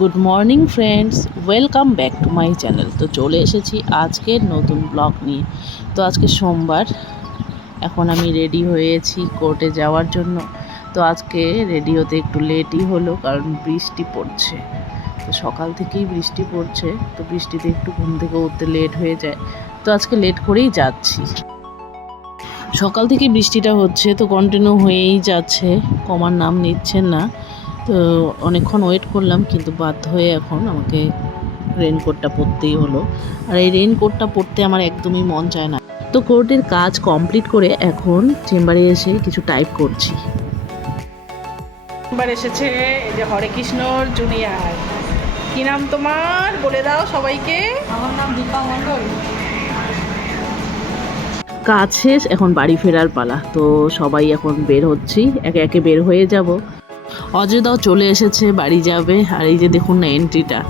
Good morning friends, welcome back to my channel. তো চলে এসেছি আজকের নতুন ব্লগ নিয়ে। তো আজকে সোমবার, এখন আমি রেডি হয়েছি কোর্টে যাওয়ার জন্য। তো আজকে রেডি হতে একটু লেটই হলো, কারণ বৃষ্টি পড়ছে। তো সকাল থেকেই বৃষ্টি পড়ছে, তো বৃষ্টিতে একটু ঘুম থেকে উঠতে লেট হয়ে যায়। তো আজকে লেট করেই যাচ্ছি। সকাল থেকে বৃষ্টিটা হচ্ছে, তো কন্টিনিউ হয়েই যাচ্ছে, কমার নাম নিচ্ছে না। তো অনেকক্ষণ ওয়েট করলাম, কিন্তু বাধ্য হয়ে এখন আমাকে রেনকোটটা পরতেই হলো। আর এই রেনকোটটা পরতে আমার একদমই মন চায় না। তো কোর্টের কাজ কমপ্লিট করে এখন চেম্বারে এসে কিছু টাইপ করছি। চেম্বার এসেছে এই যে হরে কৃষ্ণর জুনিয়র। কি নাম তোমার বলে দাও সবাইকে। আমার নাম দীপা মণ্ডল। কাজ শেষ, এখন বাড়ি ফেরার পালা। তো সবাই এখন বের হচ্ছি, একে একে বের হয়ে যাব। অজয়দাও চলে এসেছে, বাড়ি যাবে। আর এই যে দেখুন না এন্ট্রিটা,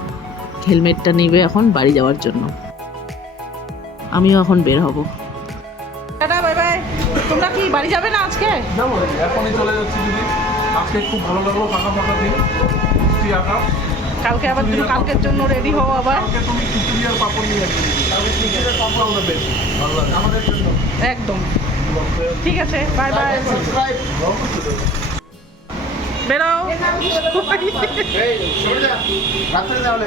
হেলমেটটা নেবে এখন বাড়ি যাওয়ার জন্য। আমিও এখন বের হব। Tata, bye bye. তোমরা কি বাড়ি যাবে না আজকে? যাবো, এখনই চলে যাচ্ছি দিদি। আজকে খুব ভালো লাগলো, ফাঁকা ফাঁকা দিন, বৃষ্টি আকাশ। কালকে আবার তুমি কালকের জন্য রেডি হও আবার। কালকে তুমি খিচুড়ি আর পাপড় নিয়ে আসবে। কালকে খিচুড়ি আর পাপড় আমরা বেশি ভালো লাগে আমাদের জন্য। একদম ঠিক আছে, বাই বাই। বেরো। রাত্রে তাহলে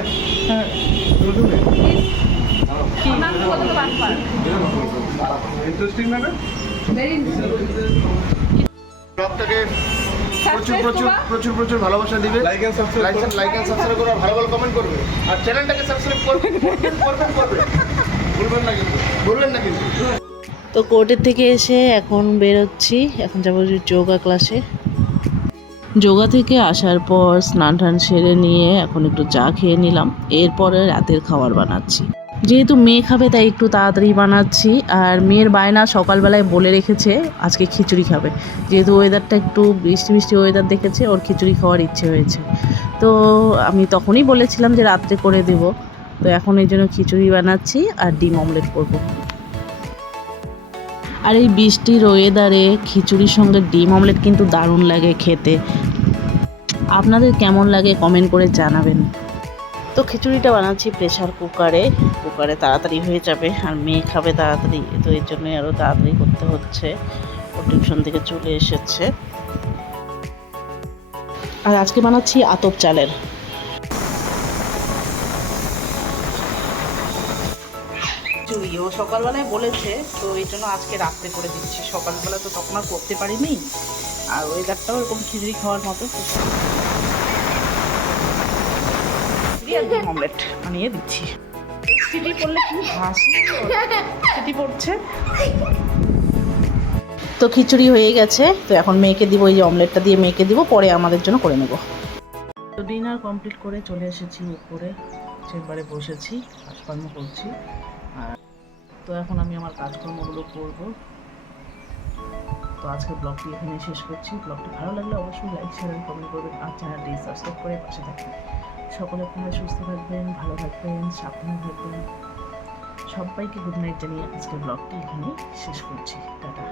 ইন্টারেস্টিং লাগে। ব্লগটাকে প্রচুর প্রচুর প্রচুর প্রচুর ভালোবাসা দিবে, like and subscribe like and subscribe করবে, আর ভালো ভালো কমেন্ট করবে, আর চ্যানেলটাকে সাবস্ক্রাইব করবেন ভুলবেন না কিন্তু। তো কোর্টের থেকে এসে এখন বেরোচ্ছি, এখন যাবো যোগা ক্লাসে। যোগা থেকে আসার পর স্নান টান সেরে নিয়ে এখন একটু চা খেয়ে নিলাম। এরপরে রাতের খাবার বানাচ্ছি। যেহেতু মেয়ে খাবে তাই একটু তাড়াতাড়ি বানাচ্ছি। আর মেয়ের বায়না সকালবেলায় বলে রেখেছে আজকে খিচুড়ি খাবে। যেহেতু ওয়েদারটা একটু বৃষ্টি বৃষ্টি ওয়েদার দেখেছে, ওর খিচুড়ি খাওয়ার ইচ্ছে হয়েছে। তো আমি তখনই বলেছিলাম যে রাত্রে করে দেব। তো এখন এই জন্য খিচুড়ি বানাচ্ছি আর ডিম অমলেট করবো। আর এই বৃষ্টির ওয়েদারে খিচুড়ির সঙ্গে ডিম অমলেট কিন্তু দারুণ লাগে খেতে। আপনাদের কেমন লাগে কমেন্ট করে জানাবেন। তো খিচুড়িটা বানাচ্ছি প্রেসার কুকারে, তাড়াতাড়ি হয়ে যাবে। আর মেয়ে খাবে তাড়াতাড়ি, তো এর জন্যই আরও তাড়াতাড়ি করতে হচ্ছে। ও টিউশন থেকে চলে এসেছে। আর আজকে বানাচ্ছি আতপ চালের। ও সকালবেলায় বলেছে, তো এই জন্য আজকে রাত্রে করে দিচ্ছি। সকালবেলা তো তখন আর করতে পারিনি, আর ওয়েদারটাও এরকম খিচুড়ি খাওয়ার মতো। অমলেট বানিয়ে দিচ্ছি। সিটি পড়লে কি হাসি, সিটি পড়ছে। তো খিচুড়ি হয়ে গেছে, তো এখন মেয়েকে দিব, এই যে অমলেটটা দিয়ে মেয়েকে দিব, পরে আমাদের জন্য করে নেব। তো ডিনার কমপ্লিট করে চলে এসেছি উপরে, চেম্বারে বসেছি, কাজকর্ম করছি। আর তো এখন আমি আমার কাজকর্মগুলো করব। তো আজকের ব্লগটি এখানে শেষ করছি। ব্লগটি ভালো লাগলে অবশ্যই লাইক শেয়ার কমেন্ট করবেন, আর চ্যানেলটি সাবস্ক্রাইব করে পাশে থাকবেন। সকলে আপনারা সুস্থ থাকবেন, ভালো থাকবেন, সাবধানে থাকবেন। সবাইকে গুড নাইট জানিয়ে আজকের ব্লগটি এখানেই শেষ করছি। টাটা।